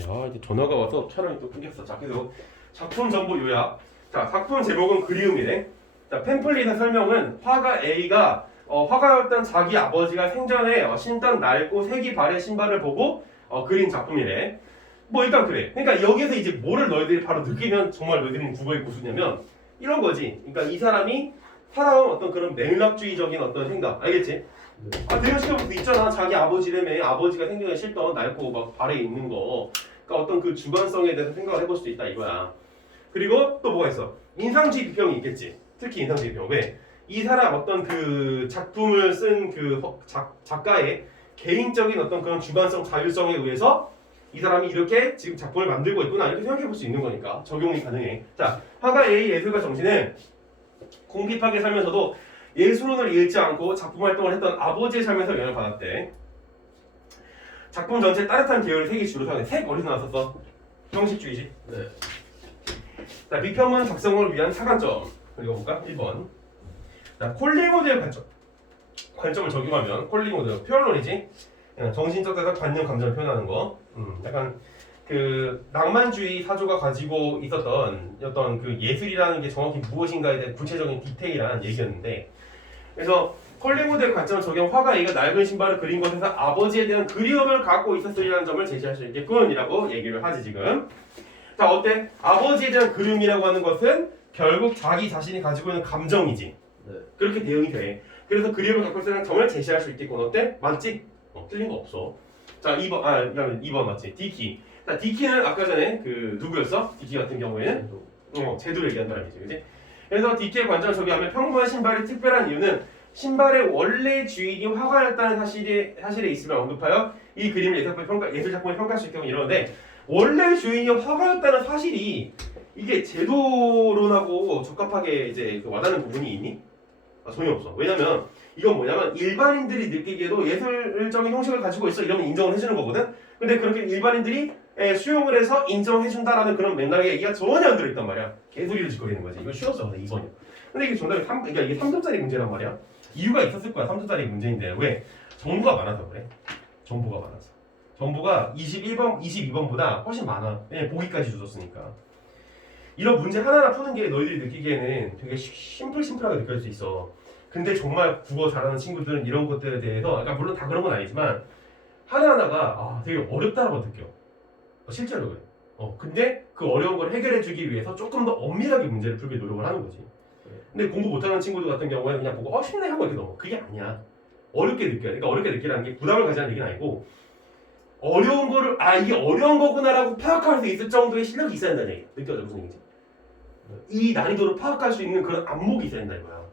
야, 이제 전화가 와서 촬영이 또 끊겼어. 자, 그래서 작품 전부 요약. 자, 작품 제목은 그리움이래. 자, 팸플릿의 설명은 화가 A가 화가였던 자기 아버지가 생전에 신던 낡고 색이 바랜 신발을 보고 그린 작품이래. 뭐 일단 그래. 그러니까 여기서 이제 뭐를 너희들이 바로 느끼면 정말 너희들은 국어의 고수냐면 이런 거지. 그러니까 이 사람이 살아온 어떤 그런 맥락주의적인 어떤 생각. 알겠지? 아, 대현 씨가 뭐 있잖아. 자기 아버지라며 아버지가 생전에 실던 낡고 막 발에 있는 거. 그러니까 어떤 그 주관성에 대해서 생각을 해볼 수도 있다 이거야. 그리고 또 뭐가 있어? 인상주의 비평이 있겠지. 특히 인상주의 비평. 왜? 이 사람 어떤 그 작품을 쓴 그 작가의 개인적인 어떤 그런 주관성, 자율성에 의해서 이 사람이 이렇게 지금 작품을 만들고 있구나 이렇게 생각해 볼 수 있는 거니까 적용이 가능해. 자, 화가 A 예술가 정신은 궁핍하게 살면서도 예술론을 잃지 않고 작품 활동을 했던 아버지의 삶에서 영향을 받았대. 작품 전체 따뜻한 계열 색이 주로 사용해. 색 어디서 나왔었어? 형식주의지. 네. 자, 비평문 작성을 위한 사관점. 읽어볼까? 1번. 자, 콜링우드의 관점을 적용하면 콜링우드 표현론이지. 정신적 대상 관념 감정을 표현하는 거. 약간 그 낭만주의 사조가 가지고 있었던 어떤 그 예술이라는 게 정확히 무엇인가에 대한 구체적인 디테일한 얘기였는데, 그래서 콜링우드의 관점을 적용 화가 A가 낡은 신발을 그린 것에서 아버지에 대한 그리움을 갖고 있었으리라는 점을 제시할 수 있겠군이라고 얘기를 하지 지금. 자, 어때? 아버지에 대한 그리움이라고 하는 것은 결국 자기 자신이 가지고 있는 감정이지. 네. 그렇게 대응이 돼. 그래서 그리움을 갖고 있는 점을 제시할 수 있겠군. 어때? 맞지? 틀린 거 없어. 자, 2번 맞지? D키. 자, D키는 아까 전에 그 누구였어? D키 같은 경우에는 제도를 얘기한 사람이지, 그지? 그래서 D키의 관점을 적용하면 평범한 신발이 특별한 이유는 신발의 원래 주인이 화가였다는 사실에 있음을 언급하여 이 그림을 예술 작품을 평가할 수 있다고 이러는데, 원래 주인이 화가였다는 사실이 이게 제도론하고 적합하게 이제 와닿는 부분이 있니? 전혀 없어. 왜냐면 이건 뭐냐면 일반인들이 느끼기에도 예술적인 형식을 가지고 있어 이러면 인정을 해주는 거거든. 근데 그렇게 일반인들이 수용을 해서 인정해준다라는 그런 맥락의 얘기가 전혀 안 들어있단 말이야. 개소리를 짓거리는 거지. 이거 쉬웠어. 근데 2번이야. 근데 이게 정답이 그러니까 이게 3점짜리 문제란 말이야. 이유가 있었을 거야. 3점짜리 문제인데 왜? 정보가 많아서 그래. 정보가 많아서. 정보가 22번보다 훨씬 많아. 왜냐면 보기까지 주셨으니까. 이런 문제 하나하나 푸는 게 너희들이 느끼기에는 되게 심플하게 느껴질 수 있어. 근데 정말 국어 잘하는 친구들은 이런 것들에 대해서, 그러니까 물론 다 그런 건 아니지만 하나하나가 되게 어렵다고 느껴. 실제로 그래. 근데 그 어려운 걸 해결해주기 위해서 조금 더 엄밀하게 문제를 풀기 노력을 하는 거지. 근데 공부 못하는 친구들 같은 경우에는 그냥 보고 쉽네 하고 이렇게 넘어. 그게 아니야. 어렵게 느껴야 돼. 그러니까 어렵게 느끼라는 게 부담을 가지라는 얘기는 아니고, 어려운 거를 이게 어려운 거구나라고 파악할 수 있을 정도의 실력이 있어야 된다는 얘기야. 느껴져 무슨 얘기지? 이 난이도를 파악할 수 있는 그런 안목이 있어야 된다 이거야.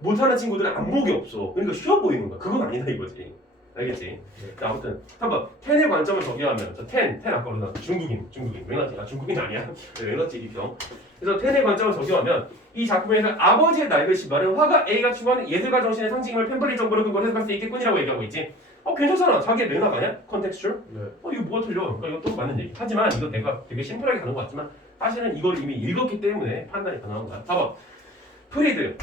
못하는 친구들은 안목이 없어. 그러니까 쉬워 보이는 거야. 그건 아니다 이거지. 알겠지? 네. 자, 아무튼 한번 텐의 관점을 적용하면 텐 아까 그러나 중국인 왜 났지? 중국인 아니야? 왜 났지 비평? 그래서 텐의 관점을 적용하면 이 작품에서 아버지의 낡은 신발은 화가 A가 추구하는 예술가 정신의 상징임을 팸플릿 정보로 근거로 해석할 수 있겠군이라고 얘기하고 있지. 괜찮잖아. 자기의 맥락 아니야? 컨텍스츄얼? 네. 이거 뭐가 틀려? 그러니까 이것도 맞는 얘기. 하지만 이거 내가 되게 심플하게 가는 것 같지만 사실은 이걸 이미 읽었기 때문에 판단이 가능한 거야. 봐봐. 프리드.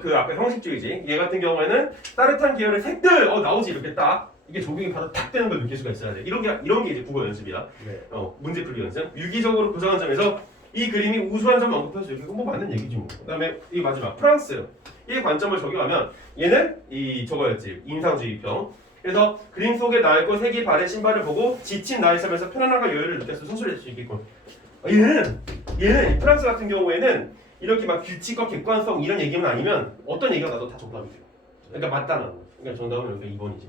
그 아까 형식주의지. 얘 같은 경우에는 따뜻한 계열의 색들 나오지 이렇게 딱 이게 적용이 바로 딱 되는 걸 느낄 수가 있어야 돼. 이런 게 이제 국어 연습이야. 네. 문제 풀기 연습. 유기적으로 구성한 점에서 이 그림이 우수한 점을 언급할 수 있고 뭐 맞는 얘기지 뭐. 그다음에 이 마지막 프랑스. 이 관점을 적용하면 얘는 이 저거였지. 인상주의평. 그래서 그림 속에 낡고 색이 바랜 신발을 보고 지친 나의 삶에서 편안함과 여유를 느껴서 순수해질 수 있겠군. 얘는 프랑스 같은 경우에는 이렇게 막 규칙과 객관성 이런 얘기만 아니면 어떤 얘기가 나도 다 정답이 돼요. 그러니까 맞다는 거. 그러니까 정답은 여기 2번이지.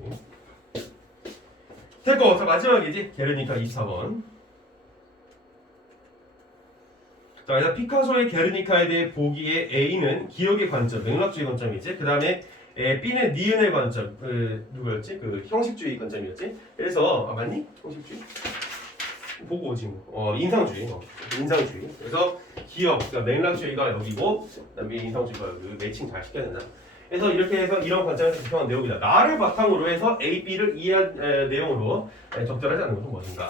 됐고, 자 마지막이지. 게르니카 24번. 자, 일단 피카소의 게르니카에 대해 보기에 A는 기억의 관점, 맥락주의 관점이지. 그 다음에 B는 니은의 관점, 누구였지? 그 형식주의 관점이었지. 그래서 맞니? 형식주의? 보고 오지 뭐. 인상주의. 인상주의. 그래서 기억, 그러니까 맥락주의가 여기고, 그다음에 인상주의가 여기 매칭 잘 시켜야 된다. 그래서 이렇게 해서 이런 관점에서 비평한 내용이다. 나를 바탕으로 해서 A, B를 이해한 내용으로 적절하지 않은 것은 무엇인가?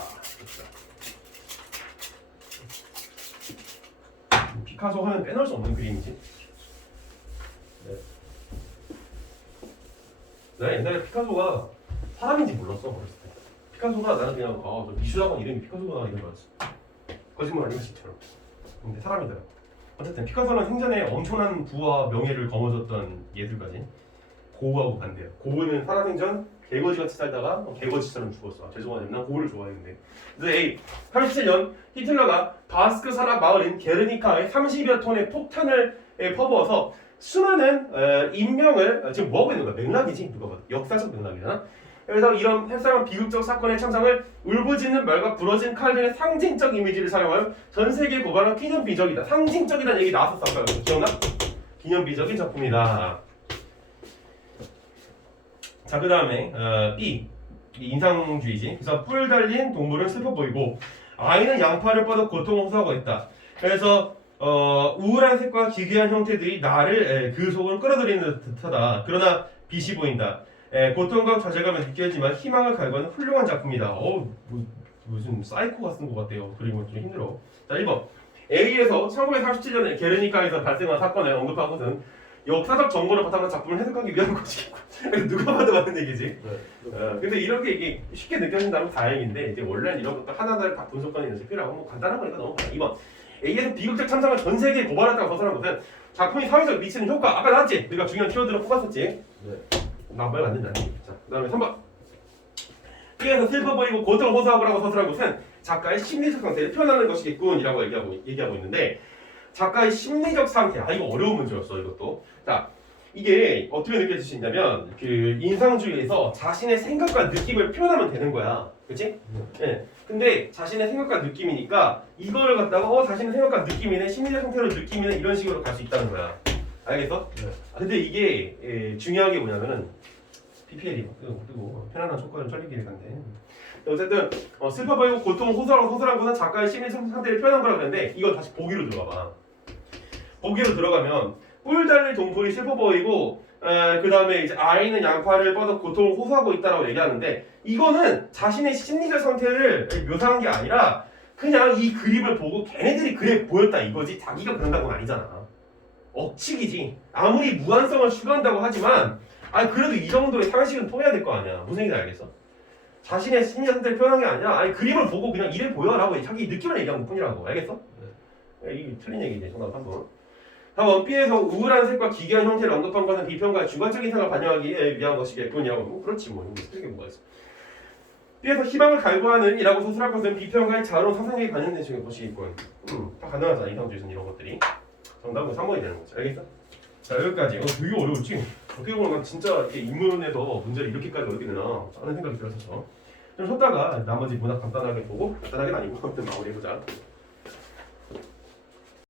피카소 하면 빼놓을 수 없는 그림이지. 네. 나 옛날에 피카소가 사람인지 몰랐어 어렸을 때. 피카소가 나는 그냥 미술학원 이름이 피카소가 이런 줄 알았어. 거짓말 아니면 진짜로. 근데 사람이더라. 어쨌든 피카소는 생전에 엄청난 부와 명예를 거머쥐었던 예술가지. 고우하고 반대야. 고우는 살아생전 개거지같이 살다가 개거지처럼 죽었어. 죄송하지만 난 고우를 좋아했는데. 그래서 A 37년 히틀러가 바스크 산악 마을인 게르니카에 30여 톤의 폭탄을 퍼부어서 수많은 인명을 지금 뭐하고 있는 거야? 맥락이지 누가 봐도 역사적 맥락이잖아. 그래서 이런 헬상한 비극적 사건의 참상을 울부짖는 말과 부러진 칼 등의 상징적 이미지를 사용하여 전 세계에 고발한 기념비적이다. 상징적이라는 얘기 나왔었어. 아까 기억나? 기념비적인 작품이다. 자, 그 다음에 B 인상주의지. 그래서 뿔 달린 동물은 슬퍼 보이고 아이는 양팔을 뻗어 고통을 호소하고 있다. 그래서 우울한 색과 기괴한 형태들이 나를 그 속으로 끌어들이는 듯하다. 그러나 빛이 보인다. 고통과 좌절감을 느끼지만 희망을 갈구하는 훌륭한 작품이다. 무슨 사이코가 쓴 것 같아요. 그리고 좀 힘들어. 자, 1번 A에서 1937년에 게르니카에서 발생한 사건을 언급한 것은 역사적 정보를 바탕으로 작품을 해석하기 위한 것이겠고 누가 봐도 맞는 얘기지. 근데 이렇게 이게 쉽게 느껴진다면 다행인데 이제 원래는 이런 것도 하나하나를 다 분석하는 연습이 필요하고 뭐 간단한 거니까 너무 많아. 2번 A에서 비극적 참상을 전 세계에 고발했다고 서술한 것은 작품이 사회적 미치는 효과 아까 나왔지? 우리가 중요한 키워드를 뽑았었지? 네. 나 말 안 된다. 자, 그 다음에 3번 B에서 슬퍼 보이고 고통을 호소하고라고 서술한 것은 작가의 심리적 상태를 표현하는 것이겠군 이라고 얘기하고 있는데 작가의 심리적 상태 이거 어려운 문제였어 이것도. 자, 이게 어떻게 느껴질 수 있냐면 그 인상주의에서 자신의 생각과 느낌을 표현하면 되는 거야. 그치? 네. 근데 자신의 생각과 느낌이니까 이거를 갖다가 자신의 생각과 느낌이네 심리적 상태로 느낌이네 이런 식으로 갈 수 있다는 거야. 알겠어? 네. 근데 이게 중요한 게 뭐냐면은 PPL이 뜨고 편안한 초과를 쩔리기를 간대. 어쨌든 슬퍼 보이고 고통을 호소하고 서술한 것은 작가의 심리적 상태를 표현한 거라고 하는데 이걸 다시 보기로 들어가봐. 보기로 들어가면 뿔 달린 동물이 슬퍼 보이고 그 다음에 이제 아이는 양팔을 뻗어 고통을 호소하고 있다라고 얘기하는데 이거는 자신의 심리적 상태를 묘사한 게 아니라 그냥 이 그림을 보고 걔네들이 그래 보였다 이거지 자기가 그런다고는 아니잖아. 억측이지. 아무리 무한성을 추구한다고 하지만 그래도 이 정도의 상식은 통해야 될 거 아니야. 무슨 얘기인지 알겠어? 자신의 심리적 상태를 표현한 게 아니라 그림을 보고 그냥 이래 보여라고 자기 느낌을 얘기한 것 뿐이라고. 알겠어? 이게 틀린 얘기지. 정답 3번. 다음 B에서 우울한 색과 기괴한 형태를 언급한 것은 비평가의 주관적인 생각을 반영하기 위한 것이겠군이라고. 그렇지 뭐. 틀린 게 뭐가 있어. B에서 희망을 갈구하는 이라고 서술할 것은 비평가의 자론 상상력이 관련된 것이겠군. 다 가능하잖아. 이상주의선 이런 것들이. 정답은 3번이 되는 거지. 알겠어? 자, 여기까지. 되게 어려웠지? 어떻게 보면 진짜 이렇게 인문에서 문제를 이렇게까지 어렵게 되나 하는 생각이 들었었어. 좀 쉬었다가 나머지 문학 간단하게 보고 간단하게는 아니고 마무리해보자.